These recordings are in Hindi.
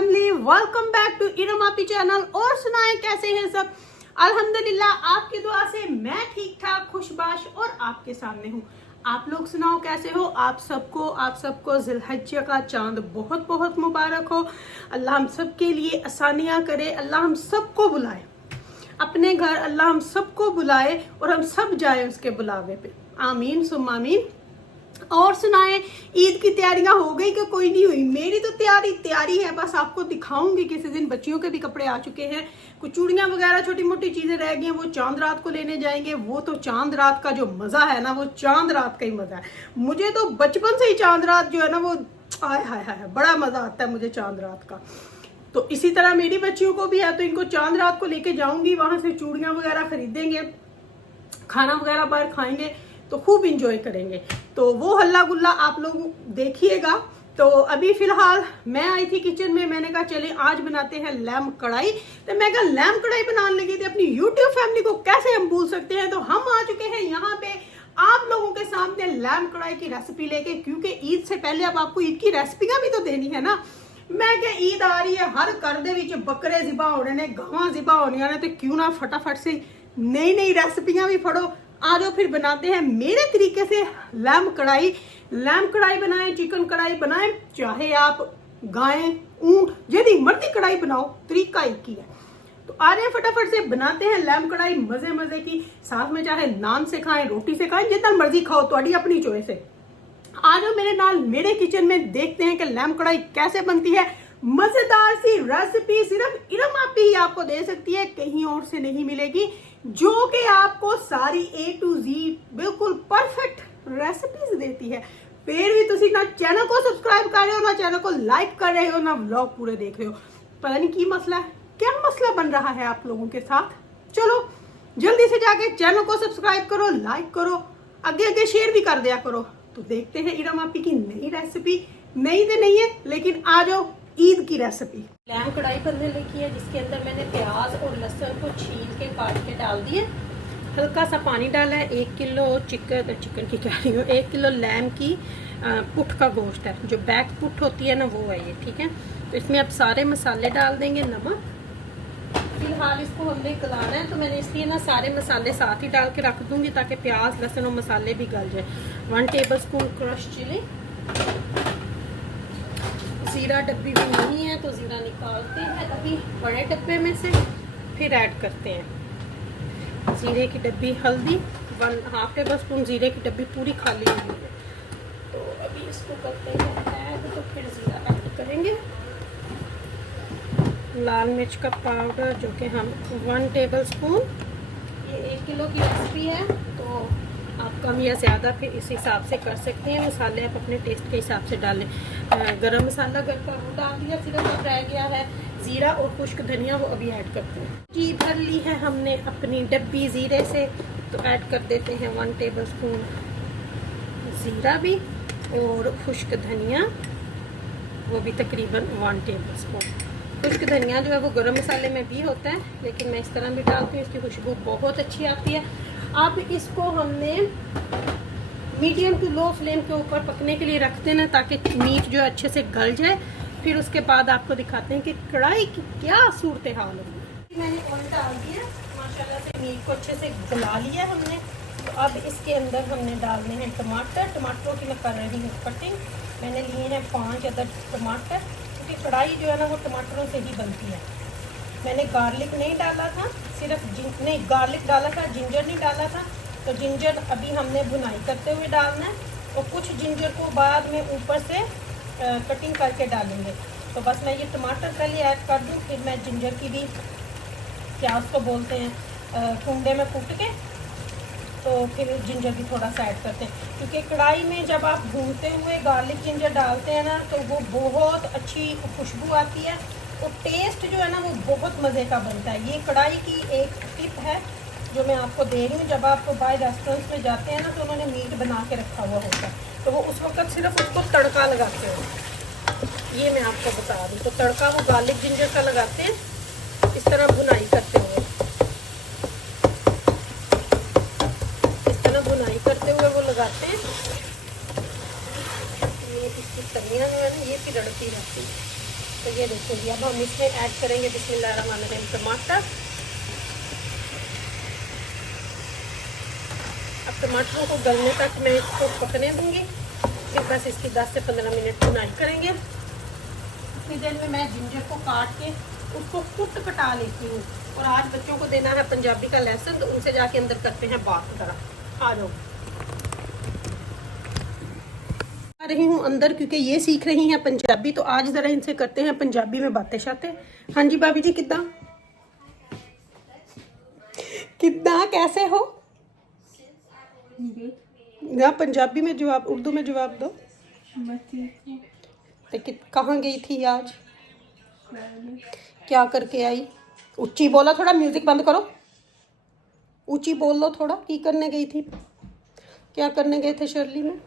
Family, welcome back to Iram आपी चैनल। और सुनाएं कैसे हैं सब। अल्हम्दुलिल्लाह आपकी दुआ से मैं ठीक ठाक खुशबाश और आपके सामने हूँ। आप लोग सुनाओ कैसे हो। आप सबको जिलहज्जा का चांद बहुत बहुत मुबारक हो। अल्लाह हम सब के लिए आसानियां करे। अल्लाह हम सबको बुलाए अपने घर, अल्लाह हम सबको बुलाए और हम सब जाए उसके बुलावे पे। आमीन सुम्मा आमीन। और सुनाए, ईद की तैयारियां हो गई कि कोई नहीं हुई। मेरी तो तैयारी है, बस आपको दिखाऊंगी किसी दिन। बच्चियों के भी कपड़े आ चुके हैं, कुछ चूड़ियां वगैरह छोटी मोटी चीजें रह गई हैं, वो चांद रात को लेने जाएंगे। वो तो चांद रात का जो मजा है ना, वो चांद रात का ही मजा है। मुझे तो बचपन से ही चांद रात जो है ना, वो आय हाय हाय बड़ा मजा आता है मुझे चांद रात का। तो इसी तरह मेरी बच्चियों को भी है, तो इनको चांद रात को लेके जाऊंगी। वहां से चूड़ियां वगैरह खरीदेंगे, खाना वगैरह बाहर खाएंगे, तो खूब इंजॉय करेंगे। तो वो हल्ला गुल्ला आप लोग देखिएगा। तो अभी फिलहाल मैं आई थी किचन में, मैंने कहा चले आज बनाते हैं लैम्प कढ़ाई। तो मैं कहा लैम्प कढ़ाई बनाने लगी थी, अपनी यूट्यूब फैमिली को कैसे हम भूल सकते हैं। तो हम आ चुके हैं यहाँ पे आप लोगों के सामने लैम्प कढ़ाई की रेसिपी लेके, क्योंकि ईद से पहले अब आपको ईद की रेसिपियां भी तो देनी है ना। मैं क्या ईद आ रही है, हर घर दे विच बकरे जिबा होने ने, गावां जिबा होनियां ने, तो क्यों ना फटाफट से नई नई रेसिपियां भी फड़ो। आ जाओ फिर बनाते हैं मेरे तरीके से लैम्प कढ़ाई। लैम्प कढ़ाई बनाएं, चिकन कढ़ाई बनाएं, चाहे आप गाय ऊंट यदि मर्जी कढ़ाई बनाओ, तरीका एक ही है। तो आ रहे हैं फटाफट से बनाते हैं लैम्प कढ़ाई मजे मजे की। साथ में चाहे नान से खाएं, रोटी से खाएं, जितना मर्जी खाओ, तुम्हारी अपनी चॉइस है। आ जाओ मेरे नाल मेरे किचन में, देखते हैं कि लैम्प कढ़ाई कैसे बनती है। मजेदार सी रेसिपी सिर्फ इरम आपी ही आपको दे सकती है, कहीं और से नहीं मिलेगी, जो कि आपको सारी A to Z बिल्कुल परफेक्ट रेसिपीज देती है। फिर भी तुसी ना चैनल को सब्सक्राइब कर रहे हो, ना चैनल को लाइक कर रहे हो, ना व्लॉग पूरे देख रहे हो। पता नहीं की मसला है, क्या मसला बन रहा है आप लोगों के साथ। चलो जल्दी से जाके चैनल को सब्सक्राइब करो, लाइक करो, आगे आगे शेयर भी कर दिया करो। तो देखते हैं इरम आपी की नई रेसिपी। नई तो नहीं है, लेकिन आ जाओ ईद की रेसिपी। लैम्प कढ़ाई बनने लगी है, जिसके अंदर मैंने प्याज और लहसुन को छील के काट के डाल दिए। हल्का सा पानी डाला है। 1 किलो चिकन की कह रही हूँ, 1 किलो लैम्प की पुट का गोश्त है, जो बैक पुट होती है ना, वो है ये। ठीक है, तो इसमें अब सारे मसाले डाल देंगे। नमक फिलहाल इसको हमने गलाना है, तो मैंने इसलिए ना सारे मसाले साथ ही डाल के रख दूंगी, ताकि प्याज लहसुन और मसाले भी गल जाए। 1 टेबल स्पून क्रश चिली। जीरा डब्बी भी नहीं है, तो जीरा निकालते हैं अभी बड़े डब्बे में से, फिर ऐड करते हैं जीरे की डब्बी। हल्दी 1/2 टेबल स्पून, जीरे की डब्बी पूरी खाली हुई है। तो अभी इसको करते हैं ऐड, तो फिर जीरा ऐड करेंगे। लाल मिर्च का पाउडर, जो कि हम 1 टेबल स्पून, ये 1 किलो की रेसिपी है, तो आप कम या ज़्यादा फिर इस हिसाब से कर सकते हैं। मसाले आप अपने टेस्ट के हिसाब से डालें। गरम मसाला घर का वो डाल दिया, सिर्फ अब रह गया है ज़ीरा और खुश्क धनिया, वो अभी ऐड करते हैं। घी भर ली है हमने अपनी डब्बी ज़ीरे से, तो ऐड कर देते हैं 1 टेबल स्पून ज़ीरा भी, और खुश्क धनिया वो भी तकरीबन 1 टेबल स्पून। खुश्क धनिया जो है वो गरम मसाले में भी होता है, लेकिन मैं इस तरह भी डालती हूँ, इसकी खुशबू बहुत अच्छी आती है। अब इसको हमने मीडियम टू लो फ्लेम के ऊपर पकने के लिए रख देना, ताकि मीट जो अच्छे से गल जाए। फिर उसके बाद आपको दिखाते हैं कि कढ़ाई की क्या सूरत हाल होगी। मैंने ऑयल डाल दिया, माशाल्लाह से मीट को अच्छे से गला लिया हमने। तो अब इसके अंदर हमने डालने हैं टमाटर। टमाटरों की मैं कर रही हूँ कटिंग। मैंने लिए हैं 5 अदद टमाटर, क्योंकि कढ़ाई जो है ना वो टमाटरों से ही बनती है। मैंने गार्लिक नहीं डाला था, सिर्फ गार्लिक डाला था, जिंजर नहीं डाला था। तो जिंजर अभी हमने भुनाई करते हुए डालना है, और कुछ जिंजर को बाद में ऊपर से कटिंग करके डालेंगे। तो बस मैं ये टमाटर पहले ऐड कर दूँ, फिर मैं जिंजर की भी, क्या उसको बोलते हैं, कुंडे में कूट के, तो फिर जिंजर भी थोड़ा सा ऐड करते हैं। क्योंकि कढ़ाई में जब आप भूनते हुए गार्लिक जिंजर डालते हैं ना, तो वो बहुत अच्छी खुशबू आती है, और टेस्ट जो है ना वो बहुत मज़े का बनता है। ये कढ़ाई की एक टिप है जो मैं आपको दे रही हूँ। जब आप बाहर रेस्टोरेंट्स में जाते हैं ना, तो उन्होंने मीट बना के रखा हुआ होता है, तो वो उस वक्त सिर्फ उसको तड़का लगाते हैं। ये मैं आपको बता दूँ, तो तड़का वो गार्लिक जिंजर का लगाते हैं, इस तरह भुनाई करते हुए, इस तरह भुनाई करते हुए वो लगाते हैं। ये इसकी तलियाँ जो है ना, ये भी रड़ती रहती है। तो ये देखो जी, अब हम इसमें ऐड करेंगे बिस्मिल्लाहिर्रहमानिर्रहीम टमाटर। अब टमाटरों को गलने तक मैं इसको पकने दूंगी, फिर बस इसकी 10 से 15 मिनट भुनाई करेंगे। इतनी देर में मैं जिंजर को काट के उसको कुट कटा लेती हूँ। और आज बच्चों को देना है पंजाबी का लेसन, तो उनसे जाके अंदर करते हैं बात जरा। आ जाओ, आ रही हूँ अंदर क्योंकि ये सीख रही हैं पंजाबी, तो आज जरा इनसे करते हैं पंजाबी में बातें शातें। हाँ जी भाभी जी, किद्दां किद्दां कैसे हो? ना पंजाबी में जवाब, उर्दू में जवाब दो। तो कहाँ गई थी आज? क्या करके आई? ऊंची बोलो, थोड़ा म्यूजिक बंद करो, ऊंची बोल लो थोड़ा। की करने गई थी? क्या करने गए थे शर्ली में?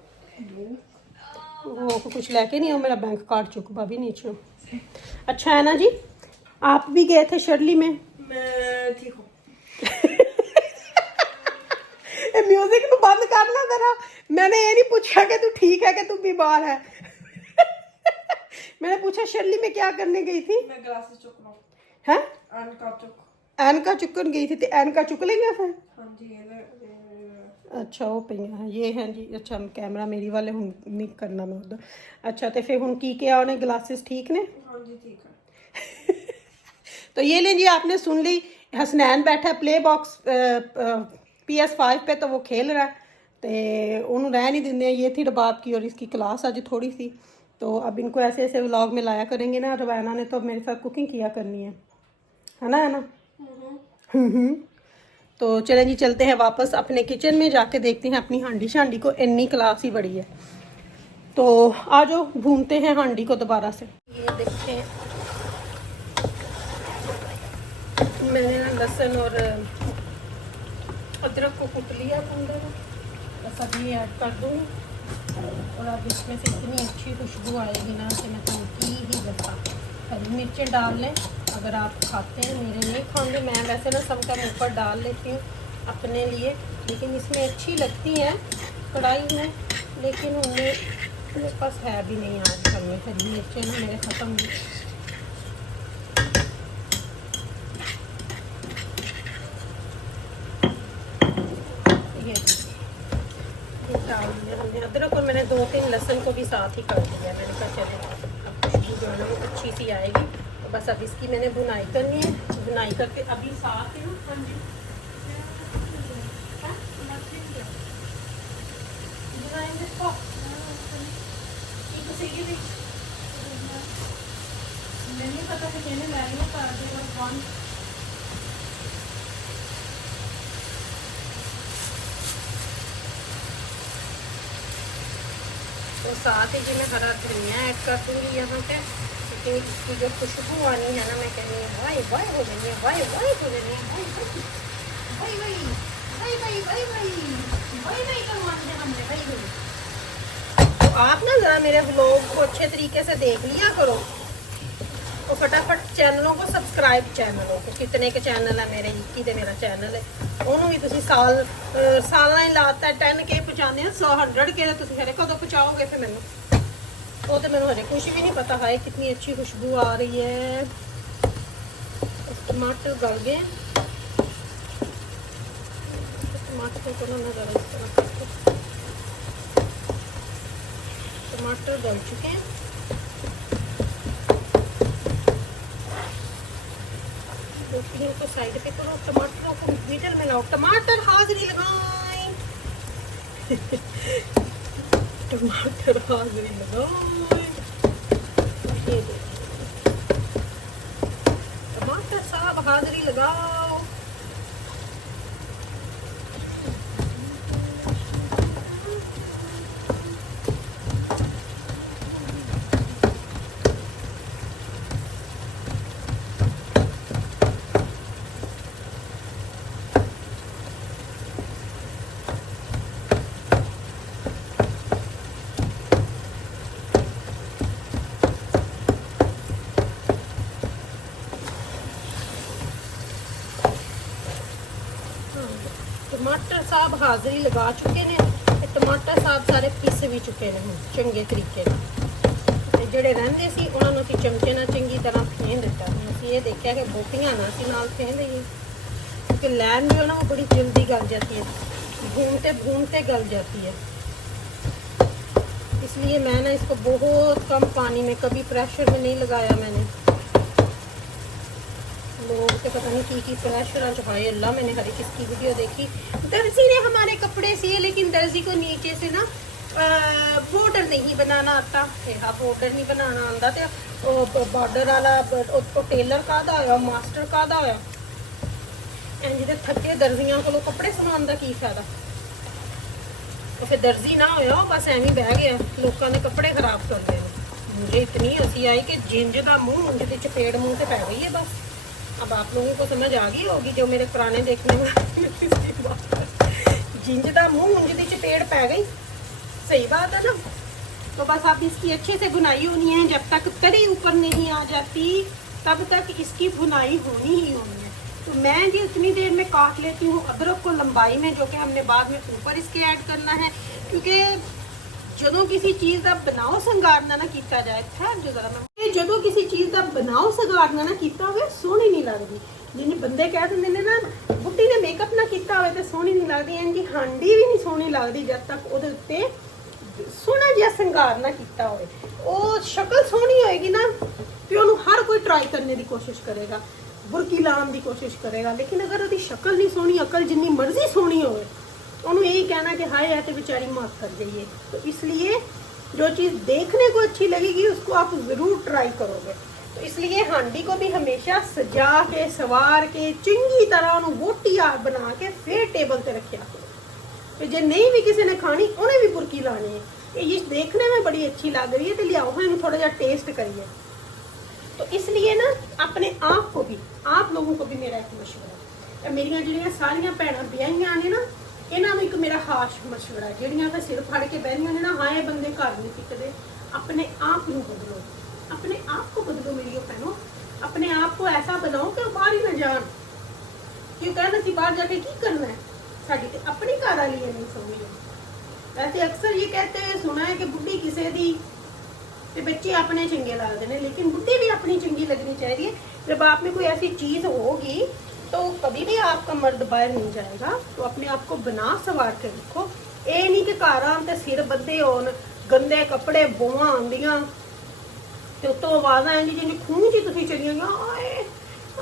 वो कुछ लेके नहीं आओ, मेरा बैंक कार्ड चुक भाभी नीचे। अच्छा है ना जी, आप भी गए थे शर्ली में? मैं ठीक हूँ। म्यूजिक को बंद करना जरा। मैंने ये नहीं पूछा कि तू ठीक है कि तू बीमार है। मैंने पूछा शर्ली में क्या करने गई थी? मैं ग्लासेस चुक रहा हूँ। हैं? एनका चुकन गई थी, तो एनका चुक लेंगे फिर? हाँ जी, अच्छा वो पे हैं ये हैं जी। अच्छा कैमरा मेरी वाले हूँ नहीं करना मैं उधर। अच्छा तो फिर हूँ की क्या उन्हें ग्लासेस ठीक ने? हाँ जी ठीक है। तो ये लें जी, आपने सुन ली। हसनैन बैठा है प्ले बॉक्स PS5 पे, तो वो खेल रहा है, तो उन्होंने रह नहीं देंगे। ये थी रबाब की और इसकी क्लास आज थोड़ी सी, तो अब इनको ऐसे ऐसे व्लॉग में लाया करेंगे ना। रवाना ने तो मेरे साथ कुकिंग किया करनी है ना। तो चलें जी, चलते हैं वापस अपने किचन में, जाके देखते हैं अपनी हांडी शांडी को। इन्नी क्लास ही बड़ी है, तो आ जाओ भूनते हैं हांडी को दोबारा से। ये देखें, मैंने ना लहसुन और अदरक को कुट लिया अंदर, बस अब ये ऐड कर दूँगी। और अब इसमें से इतनी अच्छी खुशबू आएगी ना कि मैं तुमकी ही बता। हरी मिर्चें डाल लें अगर आप खाते हैं, मेरे नहीं खाऊंगे। मैं वैसे ना सबका मुँह पर डाल लेती हूँ अपने लिए, लेकिन इसमें अच्छी लगती हैं कढ़ाई में, लेकिन उनमें मेरे पास है भी नहीं आज घर में। हरी मिर्चें ना मेरे ख़त्म हुई। ये डाल दिया हमने अदरक, और मैंने 2-3 लहसुन को भी साथ ही कर दिया। मैंने कहा चलो अब खुशबू जो है ना वो अच्छी सी आएगी। तो बस अब इसकी मैंने बुनाई करनी है। बुनाई करके अभी साथ ही ना, हाँ जी नहीं पता कि मैंने लाइनों का तो साथ ही जी मैं हरा धनिया ऐड कर दूँगी यहाँ पे, क्योंकि इसकी जो खुशबू आनी है ना, मैं कहनी है वाई वाई हो जानी है, वाई वाई हो जानी है, वाई वाई वाई वाई वाई वाई वाई वाई करवाने हैं हमने भाई भाई। तो आप ना ज़रा मेरे व्लॉग को अच्छे तरीके से देख लिया करो, तो फटाफट चैनलों को सब्सक्राइब, चैनलों को कितने के चैनल है मेरे, एक ही मेरा चैनल है, ਉਹਨੂੰ ਵੀ ਤੁਸੀਂ ਸਾਲਾਂ ਹੀ ਲਾਤਾ। 10K ਪਹੁੰਚਾਉਂਦੇ ਆ, 100 के ਤੁਸੀਂ ਹਰੇ ਕਦੋਂ ਪਹੁੰਚਾਓਗੇ ਫਿਰ ਮੈਨੂੰ? वो तो मैंने हजे कुछ भी नहीं पता है। कितनी अच्छी खुशबू आ रही है। टमाटर गल गए, टमाटर को ना ज़रा इस तरह करके, टमाटर गल चुके हैं। रोटियों को साइड पे करो, टमाटरों को मीटर में लाओ। टमाटर हाजिरी लगाएं। टमाटर हाजिरी लगाएं। ये टमाटर साहब हाजिरी लगाओ। टमाटर साहब हाजिरी लगा चुके हैं। टमाटर साहब सारे पीस भी चुके हैं चंगे तरीके। ਜਿਹੜੇ ਰਹਿੰਦੇ ਸੀ ਉਹਨਾਂ ਨੂੰ ਅਸੀਂ ਚਮਚੇ ਨਾਲ ਚੰਗੀ ਤਰ੍ਹਾਂ ਫੇਂਹ ਦਿੱਤਾ। ਅਸੀਂ ਇਹ ਦੇਖਿਆ ਕਿ ਬੋਟੀਆਂ ਨਾ ਅਸੀਂ ਨਾਲ ਫੇਂਹ दीजिए, क्योंकि लैन जो है ना वो बड़ी जल्दी गल जाती है, भूनते भूनते गल जाती है। इसलिए मैं ना इसको बहुत कम पानी में, कभी प्रेशर में नहीं लगाया मैंने। लोग तो पता नहीं की प्रेशर हाय अल्लाह, मैंने हर किसकी वीडियो देखी। दर्जी ने हमारे कपड़े सिए, लेकिन दर्जी को नीचे से ना बॉर्डर नहीं बनाना आता। हाँ, बॉर्डर नहीं बनाना आता तो बॉर्डर वाला टेलर काहदा होया, मास्टर काहदा होया। इंज दे थके दर्जियां कोलों कपड़े समान दा की फायदा। तो फिर दर्जी ना होया, बस एवं ही बह गया, लोगों ने कपड़े खराब कर दिए। मुझे इतनी हंसी आई कि जिंज का मुँह मुंज की चपेड़ मुँह से पै गई है बस। अब आप लोगों को समझ आ गई होगी जो मेरे पुराने देखने वाले, जिंज का मुँह मुंज की चपेड़ पै गई। सही बात है ना। तो बस आप इसकी अच्छे से बुनाई होनी है। जब तक तरी ऊपर नहीं आ जाती तब तक इसकी बुनाई होनी ही होनी है। तो मैं जी उतनी देर में काट लेती हूँ अदरक को लंबाई में, जो कि हमने बाद में ऊपर इसके ऐड करना है। क्योंकि ਜਦੋਂ किसी चीज़ का बनाओ संगारना ना किया जाए, ठहर जो जरा मैं, ਜਦੋਂ किसी चीज़ का बनाओ संगारना ना किया होवे सोहनी नहीं लगती। जिन्हें बंदे कह देंगे ने ना बुढ़ी ने मेकअप ना किया होवे तो सोहनी नहीं लगती। इनकी हांडी भी नहीं सोहनी लगती जब तक ਉਹਦੇ ਉੱਤੇ सोहना जिहा संगार ना किया होवे। ਉਹ शक्ल सोहनी होएगी ना तो ਉਹਨੂੰ हर कोई ट्राई करने की कोशिश करेगा, बुरकी लाने की कोशिश करेगा। लेकिन अगर ਉਹਦੀ शक्ल नहीं सोहनी, अकल जिन्नी मर्जी सोहनी होवे, उन्होंने यही कहना कि हाय है तो बेचारी माफ कर जाइए। तो इसलिए जो चीज़ देखने को अच्छी लगेगी उसको आप ज़रूर ट्राई करोगे। तो इसलिए हांडी को भी हमेशा सजा के सवार के चंगी तरह उन्होंने बोटिया बना के फिर टेबल पे रखा करो। तो जो नहीं भी किसी ने खानी उन्हें भी बुरकी लानी है। ये देखने में बड़ी अच्छी लग रही है तो लियाओ हम थोड़ा जहा टेस्ट करिए। तो इसलिए ना अपने आप को भी, आप लोगों को भी मेरा एक मशवरा है। मेरिया जो सारिया भैन ब्याहियां ने ना, इन्हों एक मेरा खास मशवरा है। ਜਿਹੜੀਆਂ ਤਾਂ सिर फड़ के बहनियां ने ना, हाँ ये बंदे घर नहीं टिकते, अपने आप को बदलो, अपने आप को बदलो मेरी भैनों। अपने आप को ऐसा बनाओ कि बाहर ही ना जान। क्यों कहना सी बाहर जाके की करना है, साड़ी तो अपनी घर वाली है नहीं समझ। वैसे अक्सर ये कहते हुए सुना है कि बुढ़ी किसी दी ते बच्चे अपने चंगे लगते हैं, लेकिन बुढ़ी भी अपनी चंगी लगनी चाहिए। जब आप में कोई ऐसी चीज़ होगी तो कभी भी आपका मर्द बाहर नहीं जाएगा। तो अपने आप को बना सवार के रखो। ये नहीं कि घर आते सिर बंधे होन, गंदे कपड़े बोआ आंदियां ते तो आवाज़ां आंदी जिवें खूह च तुसीं चलियां गईयां, आए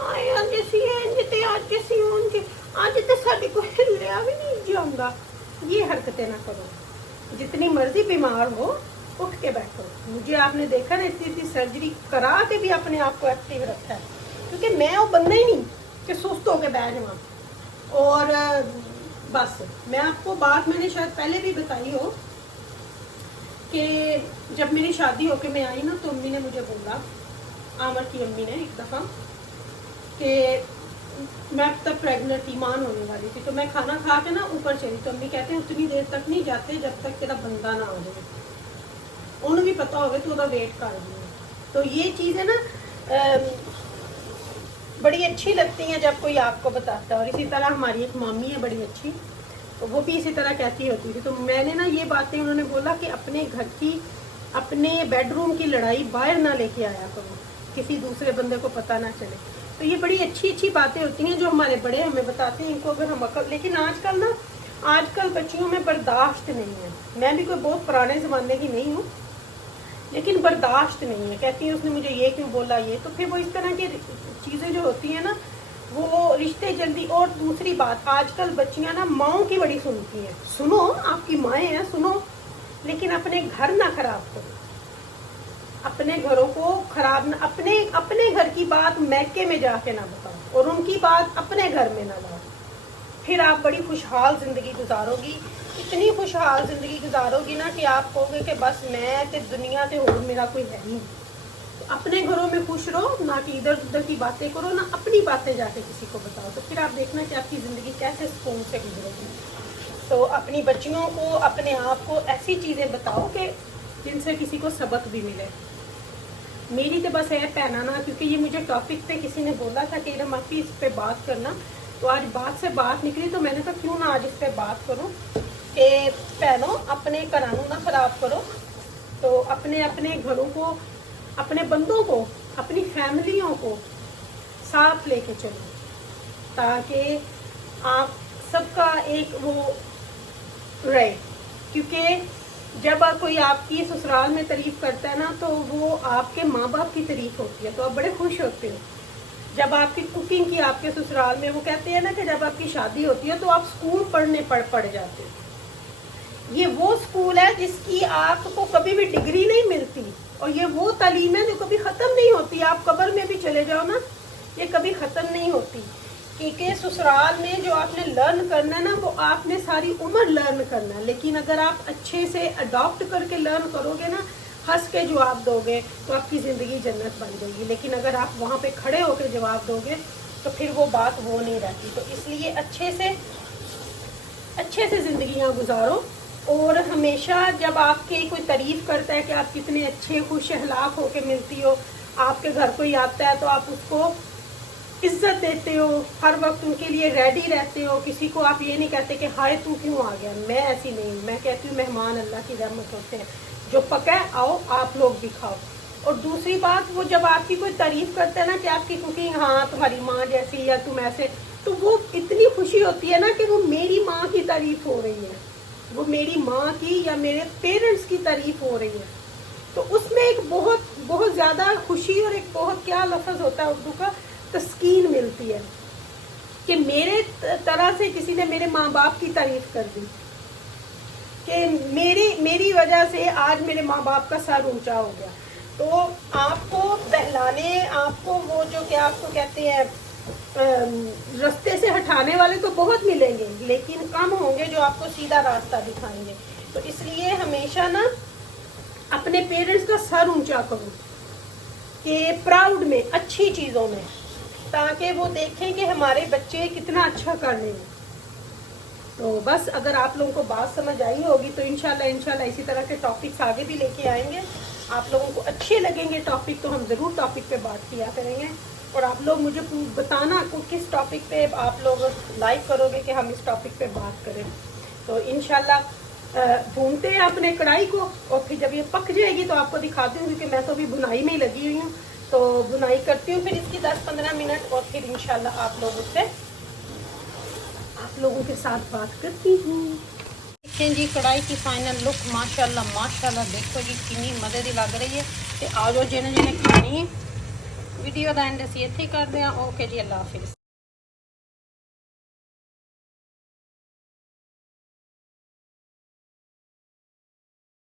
आए अज असीं इंज ते अज असीं उंज, अज ते साडे कोल हिल्लिया भी नहीं जांदा। ये हरकतें ना करो। जितनी मर्जी बीमार हो उठ के बैठो। मुझे आपने देखा ना इतनी सर्जरी करा के भी अपने आप को एक्टिव रखा है, क्योंकि मैं वो बंदा ही नहीं कि सुस्त होकर बैठ जाऊँ। और बस मैं आपको बात मैंने शायद पहले भी बताई हो कि जब मेरी शादी होके मैं आई ना, तो अम्मी ने मुझे बोला, आमर की अम्मी ने एक दफ़ा, कि मैं तब प्रेग्नेंट थी, मान होने वाली थी। तो मैं खाना खा के ना ऊपर चली, तो अम्मी कहते हैं उतनी देर तक नहीं जाते जब तक तेरा बंदा ना आ जाए, उन्हें भी पता होगा तो वेट कर दिए। तो ये चीज़ है ना बड़ी अच्छी लगती हैं जब कोई आपको बताता है। और इसी तरह हमारी एक मामी है बड़ी अच्छी, तो वो भी इसी तरह कहती होती थी। तो मैंने ना ये बातें उन्होंने बोला कि अपने घर की, अपने बेडरूम की लड़ाई बाहर ना लेके आया करो, किसी दूसरे बंदे को पता ना चले। तो ये बड़ी अच्छी अच्छी बातें होती हैं जो हमारे बड़े हमें बताते हैं। इनको अगर हम अकल, लेकिन आजकल बच्चियों में बर्दाश्त नहीं है। मैं भी कोई बहुत पुराने ज़माने की नहीं हूँ, लेकिन बर्दाश्त नहीं है। कहती है उसने मुझे ये क्यों बोला, ये तो फिर वो इस तरह की चीज़ें जो होती हैं ना, वो रिश्ते जल्दी। और दूसरी बात, आजकल बच्चियां ना माओं की बड़ी सुनती हैं। सुनो, आपकी माएँ हैं, सुनो, लेकिन अपने घर ना खराब करो, अपने घरों को खराब ना, अपने घर की बात मैके में जाके ना बताओ और उनकी बात अपने घर में ना लाओ। फिर आप बड़ी खुशहाल ज़िंदगी गुजारोगी, इतनी खुशहाल ज़िंदगी गुजारोगी ना कि आप कहोगे कि बस मैं ते दुनिया ते और मेरा कोई है नहीं। तो अपने घरों में खुश रहो, ना कि इधर उधर की बातें करो, ना अपनी बातें जाके किसी को बताओ। तो फिर आप देखना कि आपकी ज़िंदगी कैसे सुकून से गुजरेगी। तो अपनी बच्चियों को, अपने आप को ऐसी चीज़ें बताओ कि जिनसे किसी को सबक भी मिले। मेरी तो बस है पहना ना, क्योंकि ये मुझे टॉपिक पे किसी ने बोला था कि हम आप इस पे बात करना, तो आज बात से बात निकली, तो मैंने कहा क्यों ना आज इस पे बात करूं कि भैनों अपने घरों ना खराब करो। तो अपने अपने घरों को अपने बंदों को, अपनी फैमिलियों को साथ लेके चलो, ताकि आप सबका एक वो रहे। क्योंकि जब कोई आपकी ससुराल में तारीफ करता है ना, तो वो आपके माँ बाप की तारीफ होती है, तो आप बड़े खुश होते हो। जब आपकी कुकिंग की आपके ससुराल में, वो कहते हैं ना कि जब आपकी शादी होती है तो आप स्कूल पढ़ने पड़ जाते हो। ये वो स्कूल है जिसकी आपको कभी भी डिग्री नहीं मिलती, और ये वो तालीम है जो कभी ख़त्म नहीं होती। आप कब्र में भी चले जाओ ना, ये कभी ख़त्म नहीं होती। क्योंकि ससुराल में जो आपने लर्न करना है ना, वो आपने सारी उम्र लर्न करना है। लेकिन अगर आप अच्छे से अडॉप्ट करके लर्न करोगे ना, हंस के जवाब दोगे, तो आपकी ज़िंदगी जन्नत बन जाएगी। लेकिन अगर आप वहाँ पे खड़े होकर जवाब दोगे तो फिर वो बात वो नहीं रहती। तो इसलिए अच्छे से ज़िंदगियाँ गुजारो। और हमेशा जब आपके कोई तारीफ़ करता है कि आप कितने अच्छे खुश अखलाक होके मिलती हो, आपके घर कोई आता है तो आप उसको इज्जत देते हो, हर वक्त उनके लिए रेडी रहते हो। किसी को आप ये नहीं कहते कि हाय तू क्यों आ गया। मैं ऐसी नहीं हूँ, मैं कहती हूँ मेहमान अल्लाह की रहमत होते हैं, जो पका है आओ आप लोग भी खाओ। और दूसरी बात, वो जब आपकी कोई तारीफ करता है ना कि आपकी कुकिंग हाँ तुम्हारी माँ जैसी या तुम ऐसे, तो वो इतनी खुशी होती है ना कि वो मेरी माँ की तारीफ हो रही है, वो मेरी माँ की या मेरे पेरेंट्स की तारीफ हो रही है। तो उसमें एक बहुत ज़्यादा खुशी और एक बहुत क्या लफ्ज़ होता है उर्दू का, तस्कीन मिलती है कि मेरे तरह से किसी ने मेरे माँ बाप की तारीफ कर दी, कि मेरी वजह से आज मेरे माँ बाप का सर ऊंचा हो गया। तो आपको बहलाने, आपको वो जो क्या आपको कहते हैं रास्ते से हटाने वाले तो बहुत मिलेंगे, लेकिन कम होंगे जो आपको सीधा रास्ता दिखाएंगे। तो इसलिए हमेशा ना अपने पेरेंट्स का सर ऊंचा करो, कि प्राउड में, अच्छी चीज़ों में, ताकि वो देखें कि हमारे बच्चे कितना अच्छा कर रहे हैं। तो बस अगर आप लोगों को बात समझ आई होगी तो इंशाल्लाह इसी तरह के टॉपिक्स आगे भी लेके आएंगे। आप लोगों को अच्छे लगेंगे टॉपिक तो हम ज़रूर टॉपिक पे बात किया करेंगे। और आप लोग मुझे बताना को किस टॉपिक पे आप लोग लाइक करोगे कि हम इस टॉपिक पे बात करें। तो इंशाल्लाह भूनते हैं अपने कढ़ाई को, और फिर जब ये पक जाएगी तो आपको दिखाती हूँ, क्योंकि मैं तो अभी बुनाई में ही लगी हुई हूँ। तो बुनाई करती हूँ फिर इसकी 10-15 मिनट, और फिर इंशाल्लाह आप लोगों के साथ बात करती हूँ। देखें जी कढ़ाई की फाइनल लुक, माशाल्लाह देखो जी कितनी मज़े दी लग रही है। तो आ जाओ जिन्हें खानी वीडियो का एंड असी इत्थे कर दें। ओके जी, अल्लाह हाफिज़।